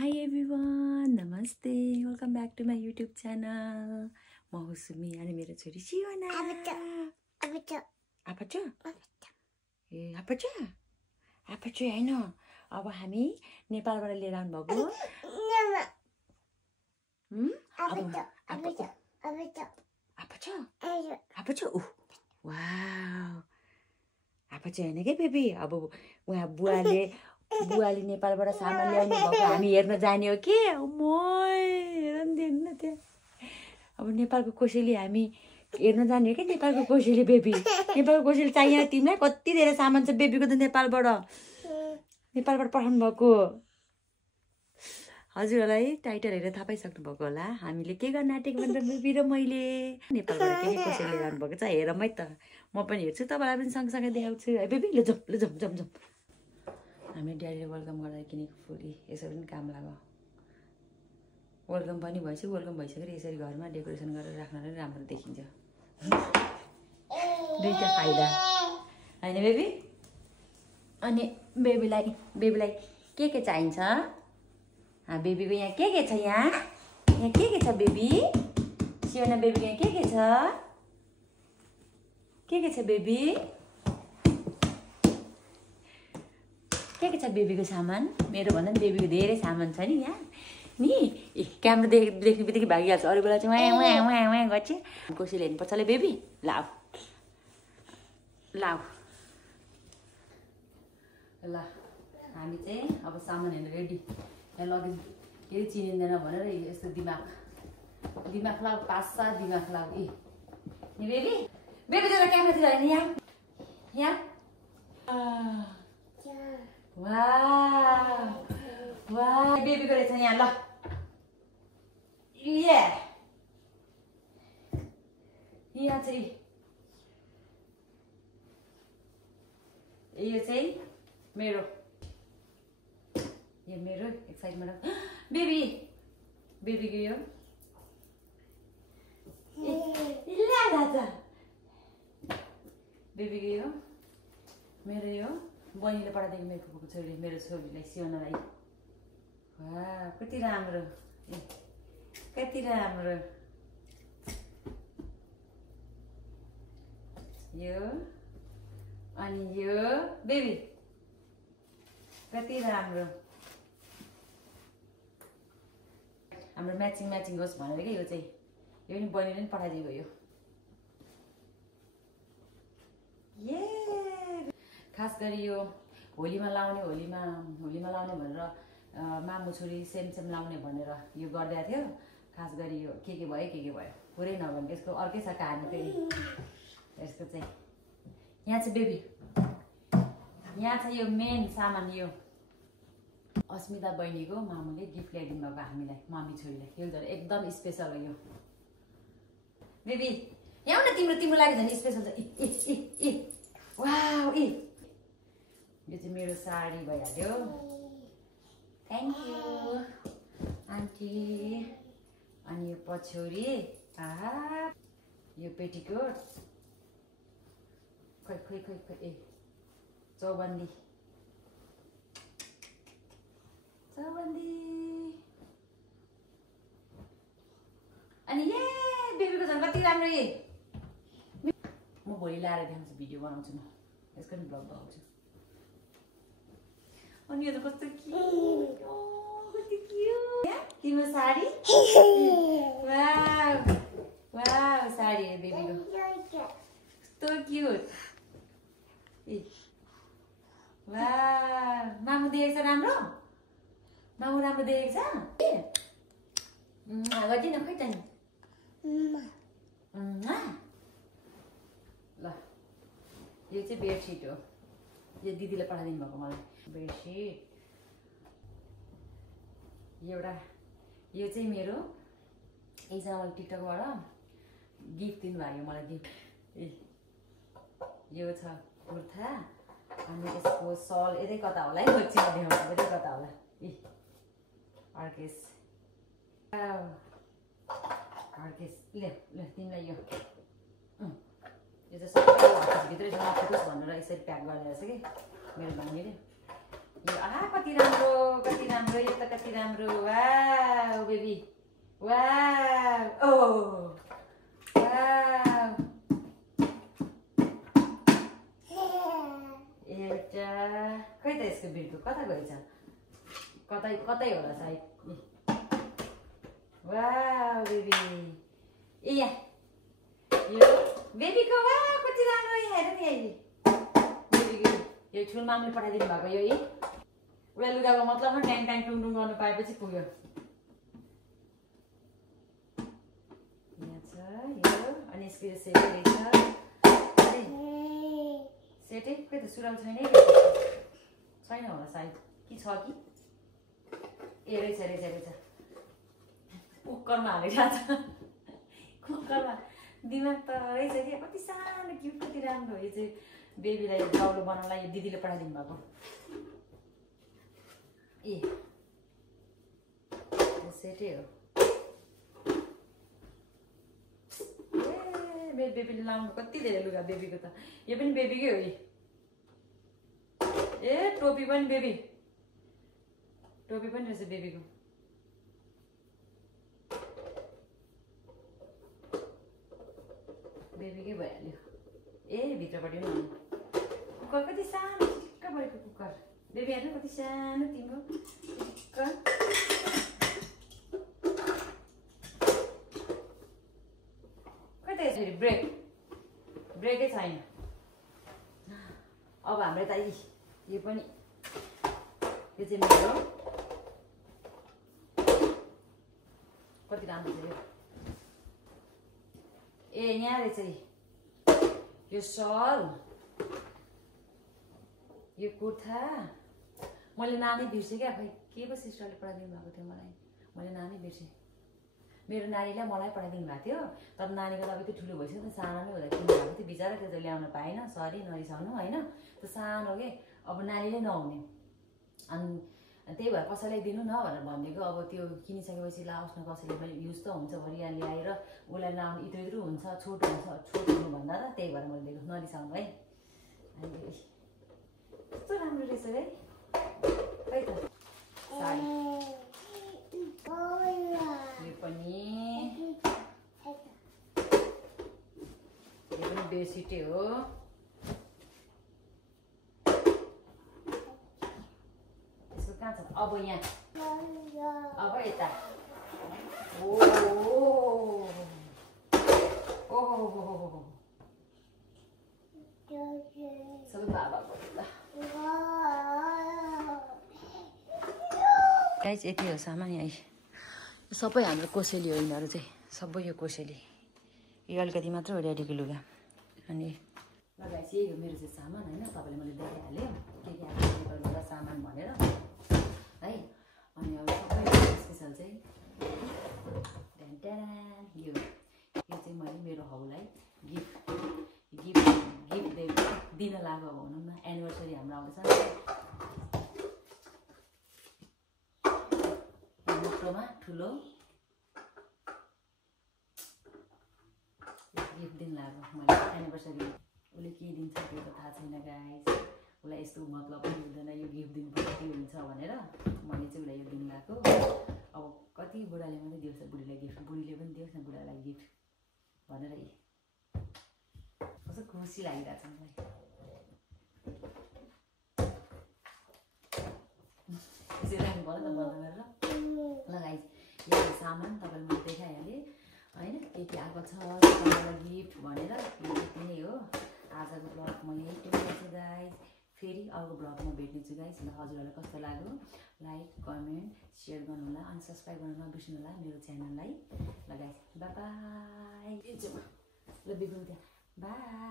Hi everyone, Namaste. Welcome back to my YouTube channel. म हो सुमी अनि मेरो छोरी सियोना. आपाचो ए आपाचो हैन. अब हामी नेपालबाट लिएर आउनु भएको आपाचो वाउ आपाचो हैन के बेबी. अब उहाँ बुवाले नेपालबाट सामान ल्याउनु भएको हामी हेर्न जाने हो के. हेर्न दिनु न त्यहाँ. अब नेपालको कोसेली हामी हेर्न जाने हो कि नेपालको कोसेली बेबी. नेपालको कोसेली चाहिएन तिमीलाई. कति धेरै सामान छ बेबीको त नेपालबाट पठाउनु भएको. हजुरहरूलाई टाइटल हेरेर थाहा पाइसक्नु भएको होला हामीले के गर्न आँटेको भनेर बेबी र मैले नेपालबाट के कोसेली लिएर आउनु भएको छ. हेरौँ है त. म पनि हेर्छु तपाईँलाई पनि सँगसँगै देखाउँछु है बेबी. ल जाउँ. हामी ड्याडीले वेलकम गर्दा किनेको फुली यसरी पनि काम लाग्यो. वेलकम पनि भइसक्यो. यसरी घरमा डेकोरेसन गरेर राख्न पनि राम्रो देखिन्छ. दुईटा फाइदा हैन बेबी. अनि बेबीलाई के चाहिन्छ. बेबीको यहाँ के छ. यहाँ के छ बेबी. सियोना बेबीको यहाँ के छ बेबी. के छ बेबीको सामान. मेरो भन्दा पनि बेबीको धेरै सामान छ नि यहाँ नि. क्यामेरा देख्ने बित्तिकै भागिहाल्छ. अरू बेला चाहिँ उहाँ गर्छ. कोसेली हेर्नुपर्छ ल बेबी. लाऊ ल हामी चाहिँ अब सामान हेर्नु रेडी. यहाँ लगेज केही चिनिँदैन भनेर यस्तो दिमाग लाऊ. 5-7 दिमाग लाऊ. नि बेबी जरा क्यामेरातिर हेर्नु. यहाँ वाह बेबीको रहेछ यहाँ. ल यहाँ चाहिँ यो चाहिँ मेरो एक्साइटमेन्ट बेबीको यो बेबीको यो मेरो यो बहिनीले पठाइदिएको मेरो छोरी मेरो छोरीलाई सियोनालाई. वाह कति राम्रो. यो अनि यो बेबी कति राम्रो. हाम्रो म्याचिङ होस् भनेर के यो चाहिँ यो पनि बहिनीले पनि पठाइदिएको. यो खास गरी यो होलीमा लाउने भनेर मामु छोरी सेम लाउने भनेर यो गरिदिएको थियो. खास गरी यो के भयो पुरै नभने यसको अर्कै छ कहानी. फेरि यसको चाहिँ यहाँ चाहिँ बेबी यहाँ चाहिँ यो मेन सामान. यो अस्मिता बहिनीको मामुले गिफ्ट ल्याइदिनु भएको हामीलाई मामी छोरीलाई. यो झन् एकदम स्पेसल हो यो बेबी. यहाँ न तिम्रो लागि झन् स्पेसल छ. वाउ यो चाहिँ मेरो साडी भइहाल्यो. Thank you aunty. अनि यो पछ्यौरी यो पेटिकोट खोइ चौबन्दी अनि बेबीको झन् कति राम्रो. म भोलि लाएर देखाउँछु. भिडियो बनाउँछु. म यसको पनि ब्लग बनाउँछु. अनि यो त कस्तो तिम्रो साडी. वाउ साडी हो बेबीको. कस्तो क्युट. वाउ मामु देखेको छ राम्रो. देखेको छ. गर्दिन खै त नि. ल यो चाहिँ बेडसिट हो. यो दिदीले पठाइदिनु भएको मलाई बेडसिट. यो चाहिँ मेरो एकजना मलाई टिकटकबाट गिफ्ट दिनुभयो. मलाई गिफ्ट यो छ कुर्ता. अनि यसको सल यतै कता होला है. खोज्छु देखाउँछु यतै कता होला. अर्केस ल तिमीलाई यो चाहिँ सबै भित्रै नफुटोस् भनेर यसरी प्याक गरेर रहेछ कि मेरो बहिनीले. यो कति राम्रो यो त कति राम्रो वाउ बेबी वाउ वाउ एउटा खै त यसको बिर्को कता गएछ कतै होला सायद वाउ बेबी ए यहाँ यो बेबीको वाउ कति राम्रो हेर नि अहिले बेबीको यो ठुलो मामले पठाइदिनु भएको यो उडा लुगाको मतलब ट्याङ ट्याङ टुङ टुङ गर्नु पाएपछि पुग्यो यहाँ छ यो अनि यसको यो सेटै रहेछ सेटै खोइ त सुरुवाल छैन होला सायद कि छ कि ए रहेछ कुकरमा हालेको छ कुकरमा दिमाग त रहेछ कि कति सानो क्युट कति राम्रो यो चाहिँ बेबीलाई दौलो बनाउनलाई यो दिदीले पठाइदिनु भएको ए सेटै हो बेबीले लाउनु कति धेरै लुगा बेबीको त यो पनि बेबीकै हो ए टोपी पनि रहेछ बेबीको बेबीकै भइहाल्यो ए भित्रपट्टि पनि कुकर कति सानो चिक्क परेको कुकर बेबी हेर्नु कति सानो तिम्रो चिक्क कतै यसरी ब्रेकै छैन अब हाम्रो त यो पनि यो चाहिँ मेरो कति राम्रो छ ए यहाँ रहेछ यो सल यो कुर्ता मैले नानी बिर्सेँ क्या खै के पो सिस्टरले पठाइदिनु भएको थियो मलाई मैले नानी बिर्सेँ मेरो नानीलाई मलाई पठाइदिनु भएको थियो तर नानीको त अब त्यो ठुलो भइसक्यो त सानो नै हुँदा किन्नु भएको थियो बिचरा त्यो त ल्याउन पाएन सरी नरिसाउनु होइन त्यो सानो के अब नानीले नहुने अनि त्यही भएर कसैलाई दिनु न भनेर भनिदिएको अब त्यो किनिसकेपछि लाओस् न कसैले मैले युज त हुन्छ भरि ल्याएर उसलाई लाउनु इत्रु हुन्छ छोटो हुनुभन्दा त त्यही भएर मैले दिएको नरिसाउनु है अनि कस्तो राम्रो रहेछ है खै त साडी यो पनि बेडसिटै हो यसको कहाँ छ अब यहाँ अब यता सबै बाबाको गाइस यति हो सामान यहाँ सबै हाम्रो कोसेली हो यिनीहरू चाहिँ सबै यो कोसेली यो अलिकति मात्र हो ड्याडीको लुगा अनि लगाइ चाहिँ यही हो मेरो चाहिँ सामान होइन तपाईँले मैले देखाइहालेँ के आएको सामान भनेर है अनि अब सबै स्पेसल चाहिँ यो चाहिँ मैले मेरो हाउलाई गिफ्ट दिन लाग्यो अब भनौँ न एनिभर्सरी हाम्रो आउँदैछ मुक्लोमा ठुलो गिफ्ट दिन लाग्यो मैले एनिभर्सरी उसले के दिन्छ त्यो त थाहा छैन गाइस उसलाई यस्तो मतलब पनि हुँदैन यो गिफ्ट दिनुपर्छ के हुन्छ भनेर मैले चाहिँ उसलाई यो दिन लगाएको अब कति बुढाले मात्रै दिउँछ बुढीलाई गिफ्ट बुढीले पनि दियोस् न बुढालाई गिफ्ट भनेर कस्तो खुसी लागिरहेको छ मलाई यसरी राख्नु पर्यो त बन्द गरेर लगाइ यो सामान तपाईँले मैले देखाइहालेँ होइन के आएको छ तपाईँलाई गिफ्ट भनेर यो यति नै हो आजको ब्लग म यही टेक्छु गाइस फेरि अर्को ब्लगमा भेट्नेछु गाइस ल हजुरहरूलाई कस्तो लाग्यो लाइक कमेन्ट सेयर गर्नु होला अनि सब्सक्राइब गर्न नबिर्सनु होला मेरो च्यानललाई ल गाइस बाई बाई ल बिग्रु त्यहाँ बाई